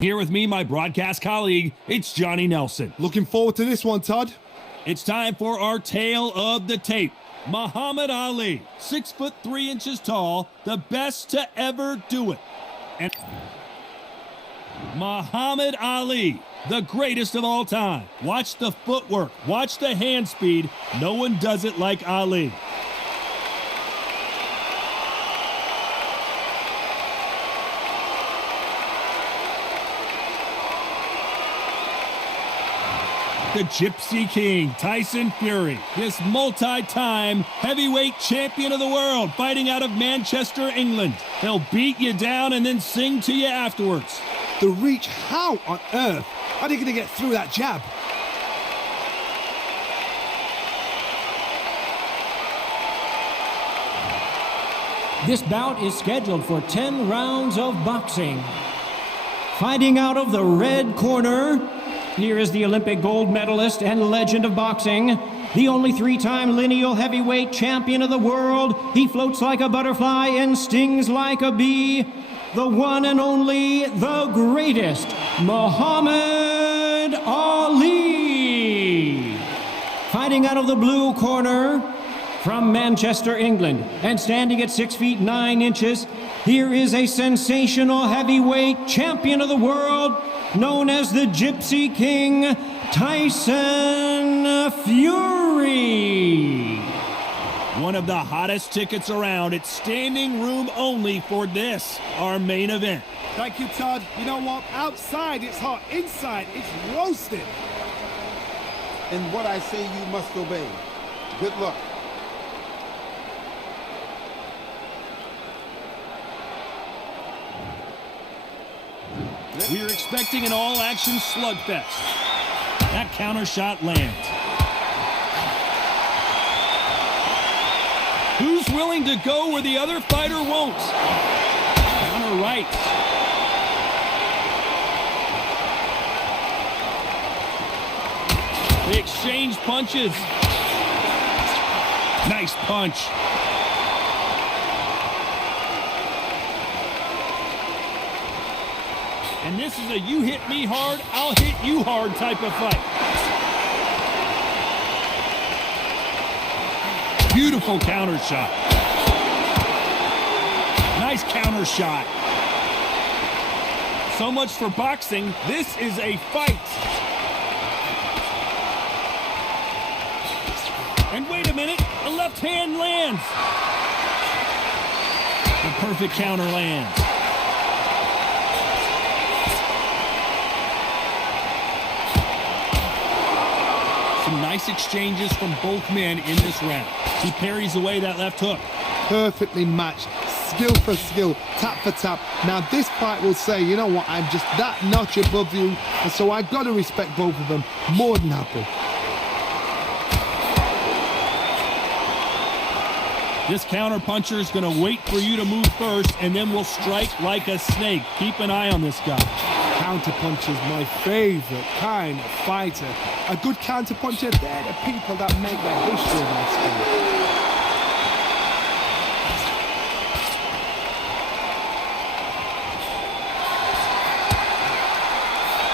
Here with me, my broadcast colleague, it's Johnny Nelson. Looking forward to this one, Todd. It's time for our tale of the tape. Muhammad Ali, 6'3" tall, the best to ever do it. And Muhammad Ali, the greatest of all time. Watch the footwork, watch the hand speed. No one does it like Ali. The Gypsy King, Tyson Fury, this multi-time heavyweight champion of the world, fighting out of Manchester, England. He'll beat you down and then sing to you afterwards. The reach, how on earth are they going to get through that jab? This bout is scheduled for 10 rounds of boxing. Fighting out of the red corner, here is the Olympic gold medalist and legend of boxing, the only three-time lineal heavyweight champion of the world. He floats like a butterfly and stings like a bee. The one and only, the greatest, Muhammad Ali. Fighting out of the blue corner, from Manchester, England, and standing at 6 feet 9 inches, here is a sensational heavyweight champion of the world, known as the Gypsy King, Tyson Fury. One of the hottest tickets around. It's standing room only for this, our main event. Thank you, Todd. You know what? Outside it's hot. Inside it's roasted. And what I say you must obey. Good luck. We're expecting an all-action slugfest. That counter shot lands. Who's willing to go where the other fighter won't? Counter right. They exchange punches. Nice punch. And this is a you hit me hard, I'll hit you hard type of fight. Beautiful counter shot. Nice counter shot. So much for boxing. This is a fight. And wait a minute, the left hand lands. The perfect counter lands. Some nice exchanges from both men in this round. He parries away that left hook. Perfectly matched. Skill for skill, tap for tap. Now this fight will say, you know what, I'm just that notch above you, and so I got to respect both of them. More than happy. This counter puncher is going to wait for you to move first, and then will strike like a snake. Keep an eye on this guy. Counter puncher is my favorite kind of fighter. A good counter puncher, they're the people that make the history of that sport.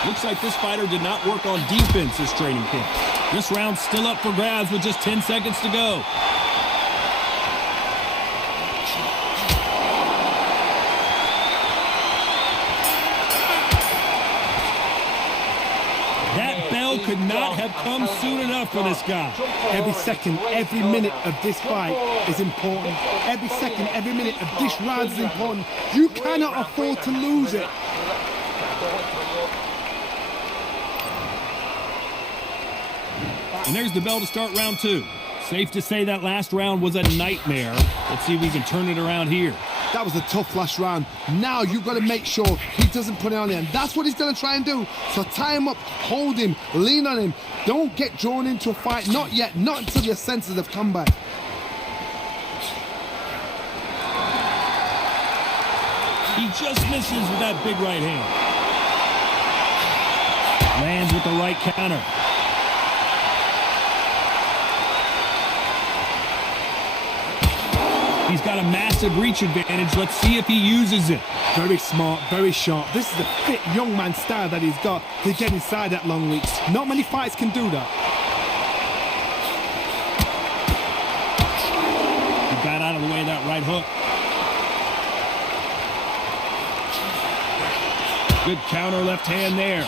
Looks like this fighter did not work on defense this training camp. This round's still up for grabs with just 10 seconds to go. That bell could not have come soon enough for this guy. Every second, every minute of this fight is important. Every second, every minute of this round is important. You cannot afford to lose it. And there's the bell to start round two. Safe to say that last round was a nightmare. Let's see if we can turn it around here. That was a tough last round. Now you've got to make sure he doesn't put it on there. And that's what he's going to try and do. So tie him up, hold him, lean on him. Don't get drawn into a fight. Not yet. Not until your senses have come back. He just misses with that big right hand. Lands with the right counter. He's got a massive reach advantage. Let's see if he uses it. Very smart, very sharp. This is the fit young man style that he's got to get inside that long reach. Not many fights can do that. He got out of the way of that right hook. Good counter left hand there.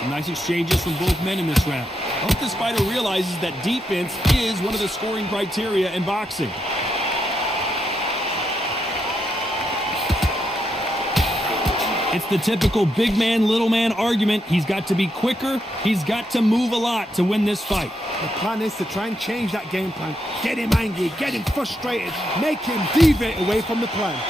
Some nice exchanges from both men in this round. I hope this fighter realizes that defense is one of the scoring criteria in boxing. It's the typical big man, little man argument. He's got to be quicker. He's got to move a lot to win this fight. The plan is to try and change that game plan. Get him angry, get him frustrated, make him deviate away from the plan.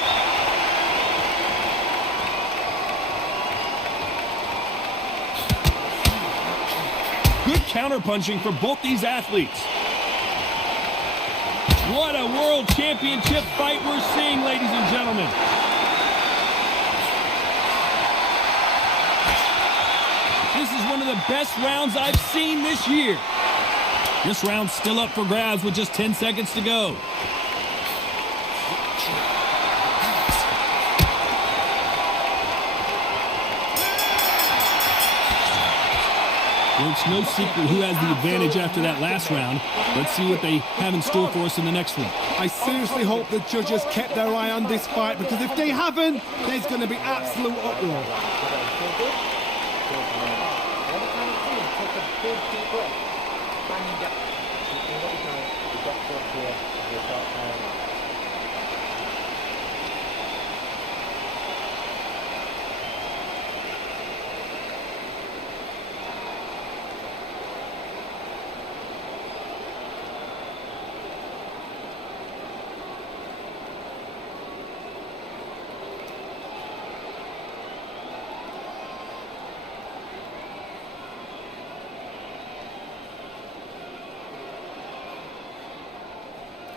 Good counterpunching for both these athletes. What a world championship fight we're seeing, ladies and gentlemen. This is one of the best rounds I've seen this year. This round's still up for grabs with just 10 seconds to go. Well, it's no secret who has the advantage after that last round. Let's see what they have in store for us in the next one. I seriously hope the judges kept their eye on this fight, because if they haven't, there's going to be absolute uproar.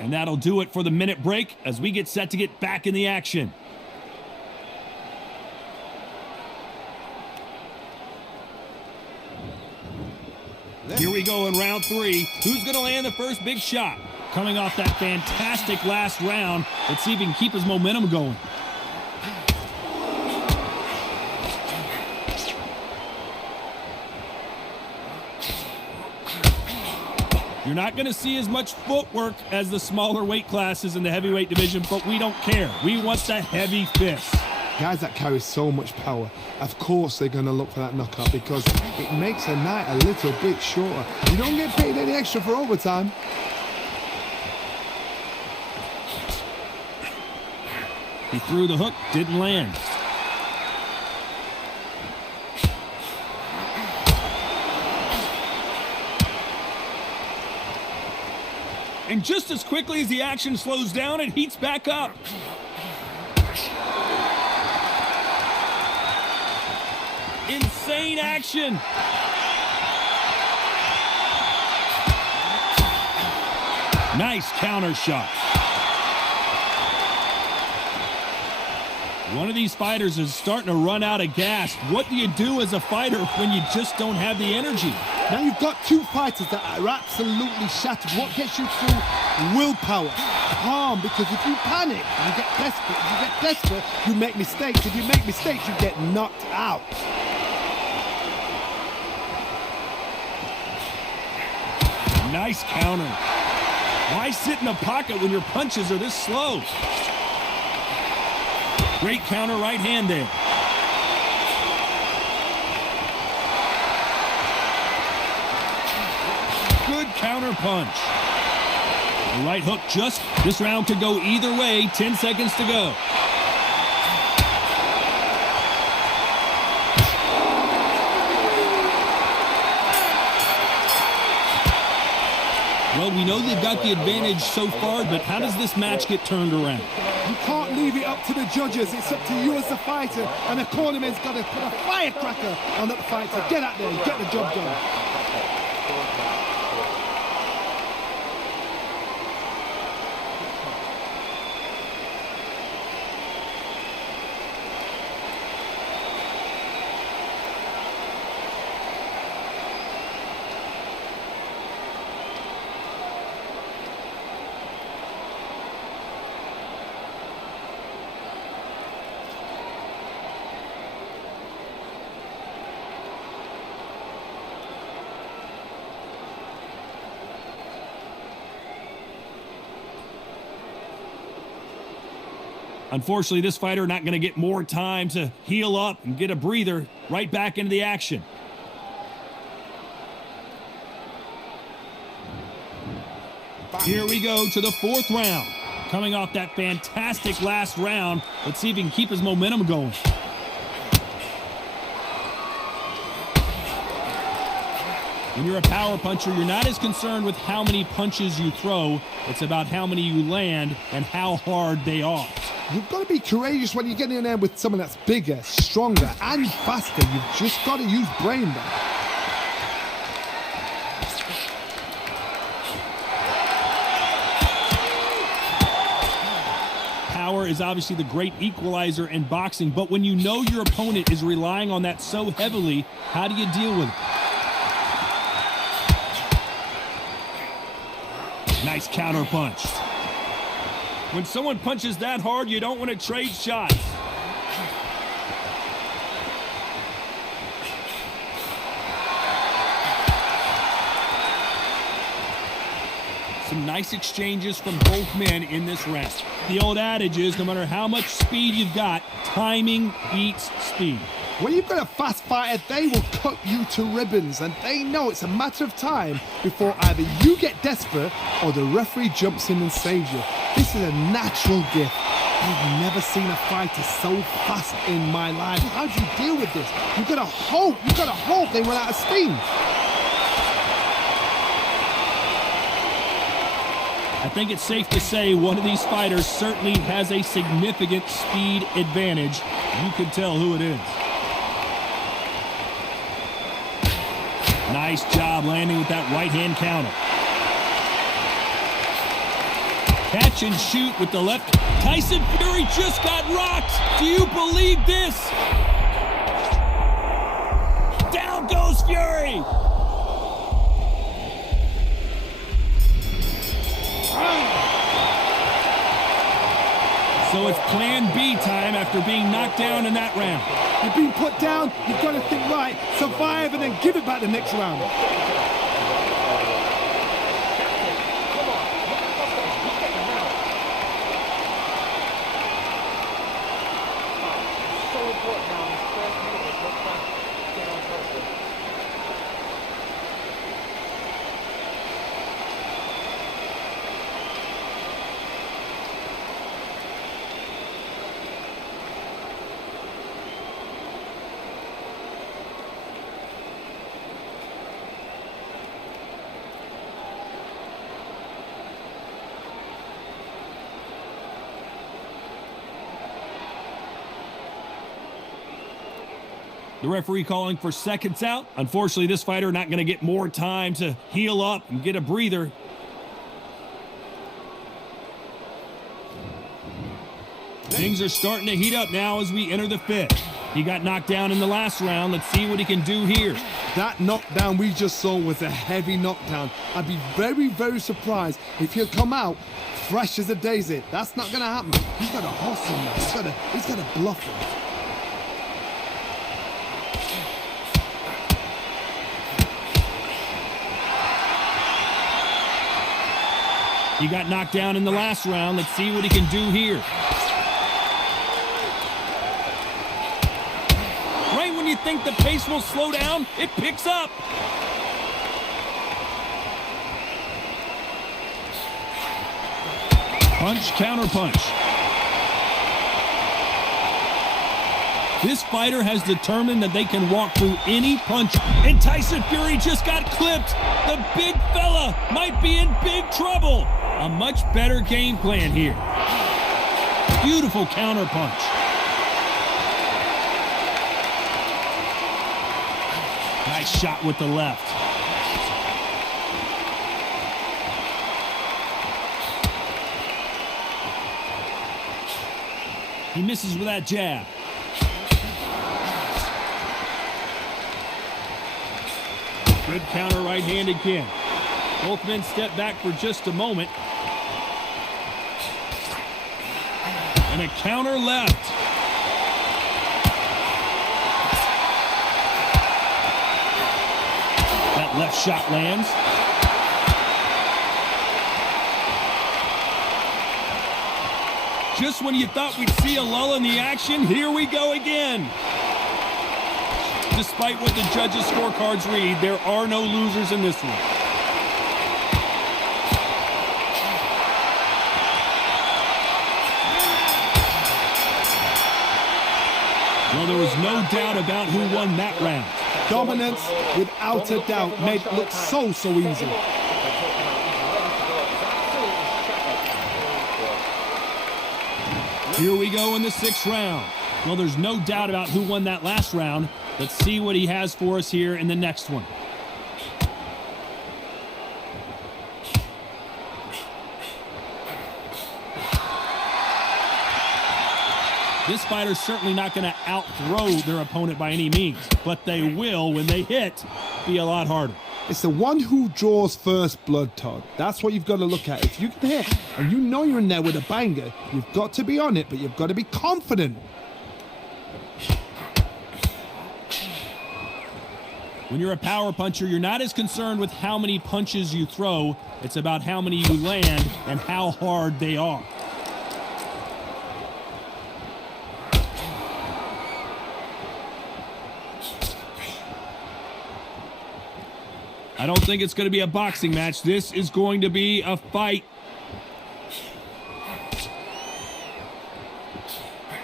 And that'll do it for the minute break as we get set to get back in the action. Here we go in round 3. Who's going to land the first big shot? Coming off that fantastic last round, let's see if he can keep his momentum going. You're not going to see as much footwork as the smaller weight classes in the heavyweight division, but we don't care. We want the heavy fist. Guys that carry so much power, of course they're going to look for that knockout, because it makes a night a little bit shorter. You don't get paid any extra for overtime. He threw the hook, didn't land. And just as quickly as the action slows down, it heats back up. Insane action. Nice counter shot. One of these fighters is starting to run out of gas. What do you do as a fighter when you just don't have the energy? Now you've got two fighters that are absolutely shattered. What gets you through? Willpower. Calm, because if you panic, you get desperate. If you get desperate, you make mistakes. If you make mistakes, you get knocked out. Nice counter. Why sit in the pocket when your punches are this slow? Great counter right hand there. Good counter punch. The right hook just. This round could go either way. 10 seconds to go. Well, we know they've got the advantage so far, but how does this match get turned around? You can't leave it up to the judges. It's up to you as the fighter, and the cornerman's got to put a firecracker on that fighter. Get out there and get the job done. Unfortunately, this fighter not going to get more time to heal up and get a breather. Right back into the action. Here we go to the fourth round. Coming off that fantastic last round, let's see if he can keep his momentum going. When you're a power puncher, you're not as concerned with how many punches you throw. It's about how many you land and how hard they are. You've got to be courageous when you get in there with someone that's bigger, stronger, and faster. You've just got to use brain there. Power is obviously the great equalizer in boxing, but when you know your opponent is relying on that so heavily, how do you deal with it? Nice counter punch. When someone punches that hard, you don't want to trade shots. Some nice exchanges from both men in this round. The old adage is, no matter how much speed you've got, timing beats speed. When you've got a fast fighter, they will cut you to ribbons, and they know it's a matter of time before either you get desperate or the referee jumps in and saves you. This is a natural gift. I've never seen a fighter so fast in my life. How do you deal with this? You've got to hope they run out of steam. I think it's safe to say one of these fighters certainly has a significant speed advantage. You can tell who it is. Nice job landing with that right-hand counter. Catch and shoot with the left. Tyson Fury just got rocked. Do you believe this? Down goes Fury. So it's plan B time after being knocked down in that round. You've been put down, you've got to think right, survive, and then give it back the next round. The referee calling for seconds out. Unfortunately, this fighter not going to get more time to heal up and get a breather. Things are starting to heat up now as we enter the fifth. He got knocked down in the last round. Let's see what he can do here. That knockdown we just saw was a heavy knockdown. I'd be very, very surprised if he'll come out fresh as a daisy. That's not going to happen. He's got a hustle now. He's got a bluff him. He got knocked down in the last round. Let's see what he can do here. Right when you think the pace will slow down, it picks up. Punch, counter punch. This fighter has determined that they can walk through any punch. And Tyson Fury just got clipped. The big fella might be in big trouble. A much better game plan here. Beautiful counter punch. Nice shot with the left. He misses with that jab. Good counter right-handed kick. Both men step back for just a moment. And a counter left. That left shot lands. just when you thought we'd see a lull in the action, here we go again. Despite what the judges' scorecards read, there are no losers in this one. Well, there was no doubt about who won that round. Dominance, without a doubt, made it look so easy. Here we go in the 6th round. Well, there's no doubt about who won that last round. Let's see what he has for us here in the next one. This fighter's certainly not going to out-throw their opponent by any means, but they will, when they hit, be a lot harder. It's the one who draws first blood, Todd. That's what you've got to look at. If you can hit and you know you're in there with a banger, you've got to be on it, but you've got to be confident. When you're a power puncher, you're not as concerned with how many punches you throw. It's about how many you land and how hard they are. I don't think it's going to be a boxing match. This is going to be a fight.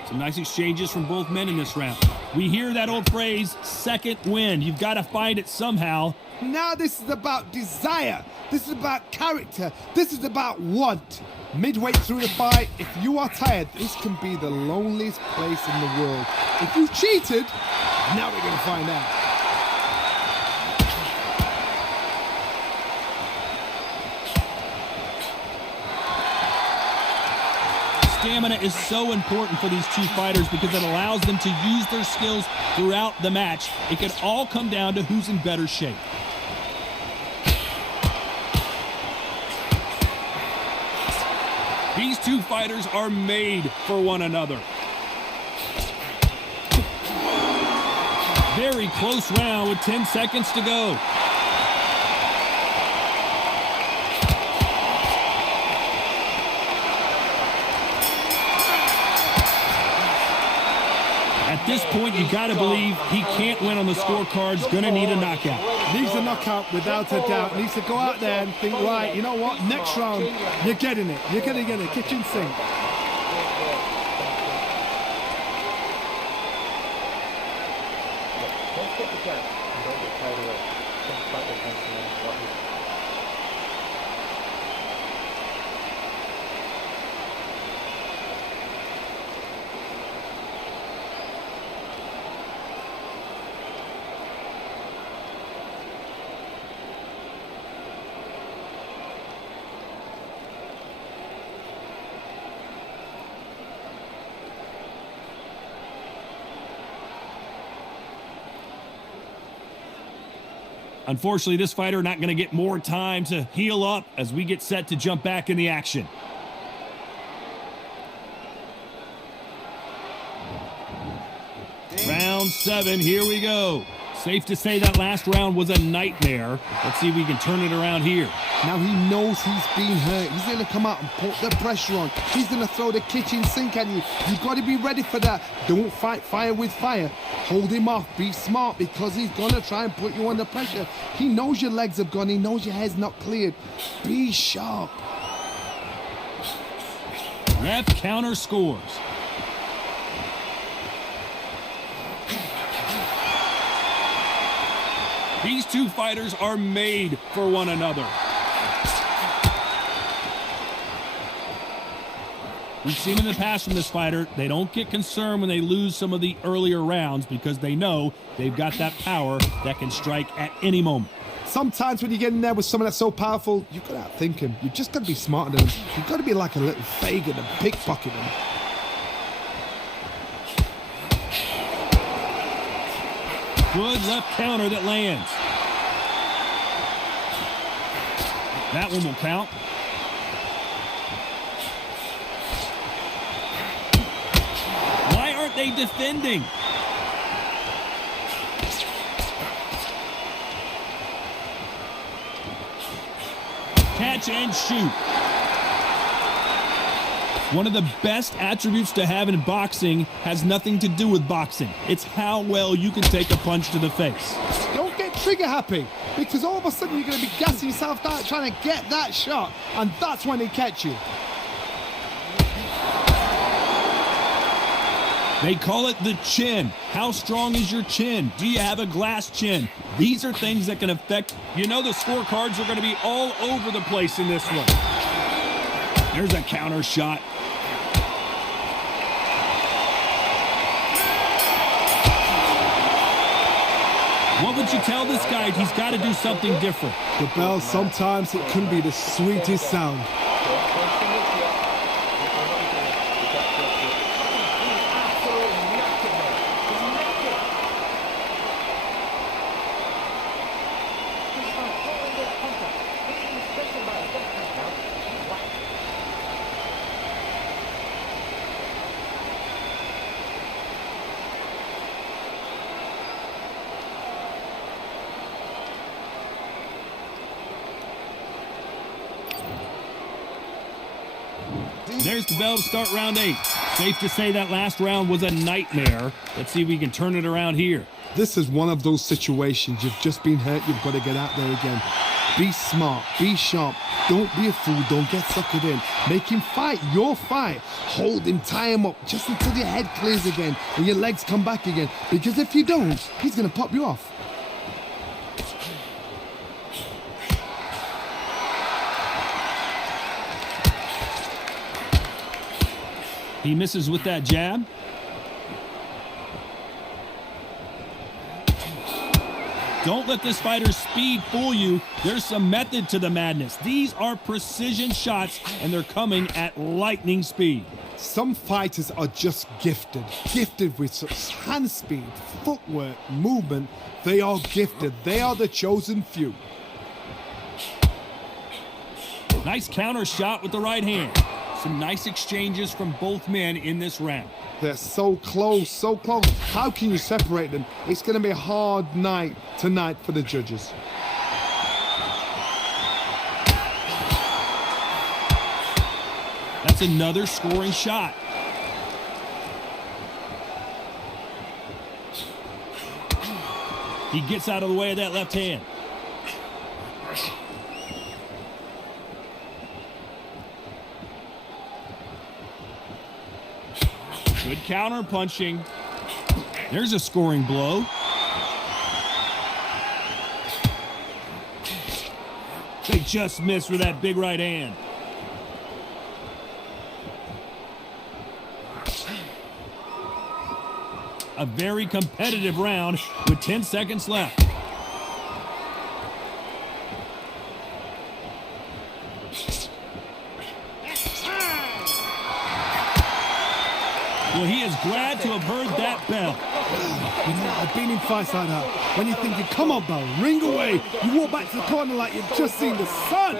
Some nice exchanges from both men in this round. We hear that old phrase, second wind. You've got to find it somehow. Now this is about desire. This is about character. This is about want. Midway through the fight, if you are tired, this can be the loneliest place in the world. If you cheated, now we're going to find out. Stamina is so important for these two fighters because it allows them to use their skills throughout the match. It can all come down to who's in better shape. These two fighters are made for one another. Very close round with 10 seconds to go. At this point, you got to believe he can't win on the scorecards. Going to need a knockout. Needs a knockout without a doubt. Needs to go out there and think, right, you know what? Next round, you're getting it. You're going to get a kitchen sink. Unfortunately, this fighter not going to get more time to heal up as we get set to jump back in the action. Round 7, here we go. Safe to say that last round was a nightmare. Let's see if we can turn it around here. Now he knows he's been hurt. He's going to come out and put the pressure on. He's going to throw the kitchen sink at you. You've got to be ready for that. Don't fight fire with fire. Hold him off. Be smart because he's going to try and put you under pressure. He knows your legs have gone. He knows your head's not cleared. Be sharp. Ref counter scores. These two fighters are made for one another. We've seen in the past from this fighter, they don't get concerned when they lose some of the earlier rounds because they know they've got that power that can strike at any moment. Sometimes when you get in there with someone that's so powerful, you've got to outthink him. You've just got to be smarter than him. You've got to be like a little Fagin and pickpocket him. Good left counter that lands. That one will count. Why aren't they defending? Catch and shoot. One of the best attributes to have in boxing has nothing to do with boxing. It's how well you can take a punch to the face. Don't get trigger happy, because all of a sudden you're going to be gassing yourself out trying to get that shot, and that's when they catch you. They call it the chin. How strong is your chin? Do you have a glass chin? These are things that can affect, the scorecards are going to be all over the place in this one. There's a counter shot. What would you tell this guy? He's got to do something different. The bell, sometimes it can be the sweetest sound. There's the bell to start round 8. Safe to say that last round was a nightmare. Let's see if we can turn it around here. This is one of those situations. You've just been hurt. You've got to get out there again. Be smart. Be sharp. Don't be a fool. Don't get suckered in. Make him fight your fight. Hold him. Tie him up just until your head clears again and your legs come back again. Because if you don't, he's going to pop you off. He misses with that jab. Don't let this fighter's speed fool you. There's some method to the madness. These are precision shots, and they're coming at lightning speed. Some fighters are just gifted with such hand speed, footwork, movement. They are gifted. They are the chosen few. Nice counter shot with the right hand. Some nice exchanges from both men in this round. They're so close, so close. How can you separate them? It's going to be a hard night tonight for the judges. That's another scoring shot. He gets out of the way of that left hand. Good counter punching. There's a scoring blow. They just missed with that big right hand. A very competitive round with 10 seconds left. Well, he is glad to have heard that bell. You know, I've been in fights like that. When you're thinking, come on, bell, ring away. You walk back to the corner like you've just seen the sun.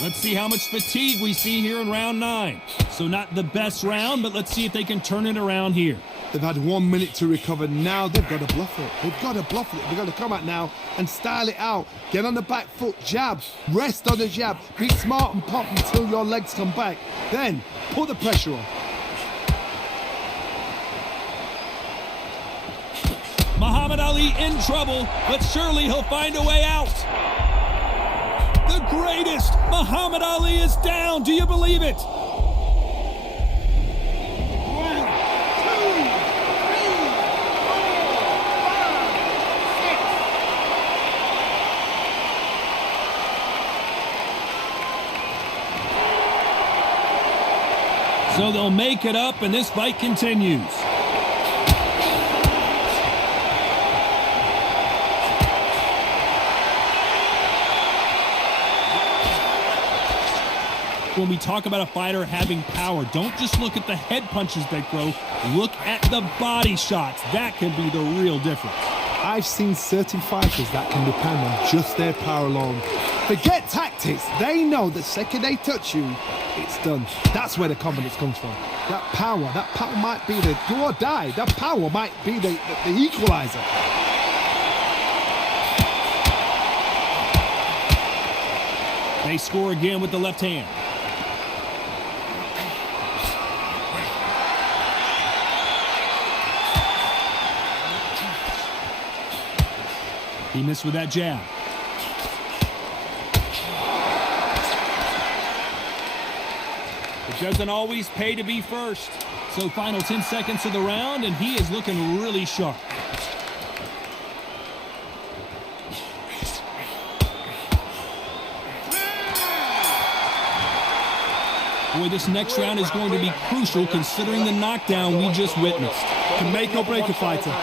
Let's see how much fatigue we see here in round 9. So not the best round, but let's see if they can turn it around here. They've had 1 minute to recover. Now they've got to bluff it. They've got to bluff it. They've got to come out now and style it out. Get on the back foot, jab, rest on the jab. Be smart and pop until your legs come back. Then put the pressure on. Muhammad Ali in trouble, but surely he'll find a way out. The greatest! Muhammad Ali is down. Do you believe it? 1, 2, 3, 4, 5, 6. So they'll make it up, and this fight continues. When we talk about a fighter having power, don't just look at the head punches they throw. Look at the body shots. That can be the real difference. I've seen certain fighters that can depend on just their power alone. Forget tactics. They know the second they touch you, it's done. That's where the confidence comes from. That power might be the do or die. That power might be the equalizer. They score again with the left hand. He missed with that jab. It doesn't always pay to be first. So final 10 seconds of the round, and he is looking really sharp. Boy, this next round is going to be crucial considering the knockdown we just witnessed. Can make or break a fighter.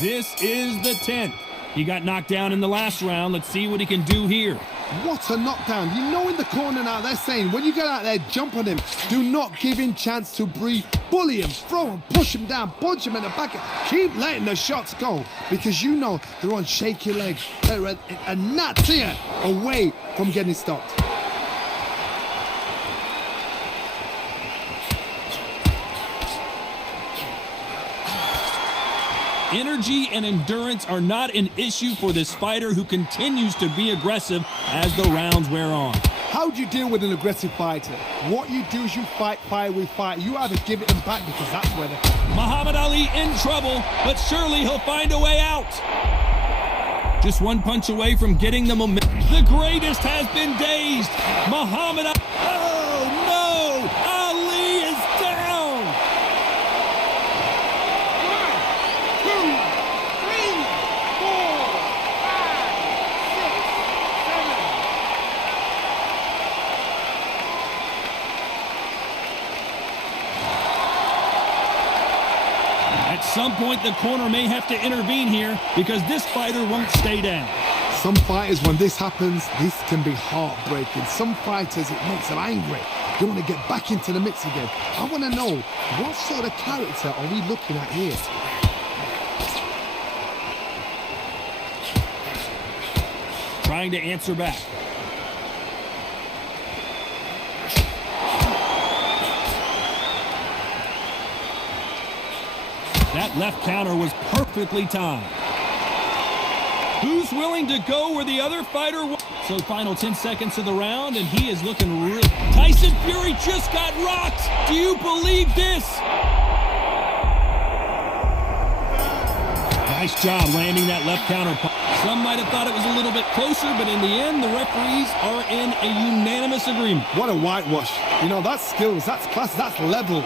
This is the 10th. He got knocked down in the last round. Let's see what he can do here. What a knockdown. You know in the corner now, they're saying, when you get out there, jump on him. Do not give him chance to breathe. Bully him, throw him, push him down, punch him in the back. Keep letting the shots go because you know they're on shaky legs. They're a gnat's ear away from getting stopped. Energy and endurance are not an issue for this fighter who continues to be aggressive as the rounds wear on. How do you deal with an aggressive fighter? What you do is you fight fire with fire. You either give it them back because that's where they're... Muhammad Ali in trouble, but surely he'll find a way out. Just one punch away from getting the momentum. The greatest has been dazed. Muhammad Ali... Oh, no! Ali is down! 1, 2, 3, 4, 5, 6, 7. At some point, the corner may have to intervene here because this fighter won't stay down. Some fighters, when this happens, this can be heartbreaking. Some fighters, it makes them angry. They want to get back into the mix again. I want to know, what sort of character are we looking at here? Trying to answer back. That left counter was perfectly timed. Who's willing to go where the other fighter was? So final 10 seconds of the round, and he is looking real. Tyson Fury just got rocked. Do you believe this? Nice job landing that left counter punch. Some might have thought it was a little bit closer, but in the end, the referees are in a unanimous agreement. What a whitewash. You know, that's skills, that's class, that's levels.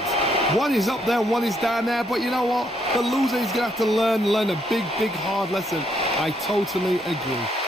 One is up there, one is down there, but you know what? The loser is going to have to learn a big, hard lesson. I totally agree.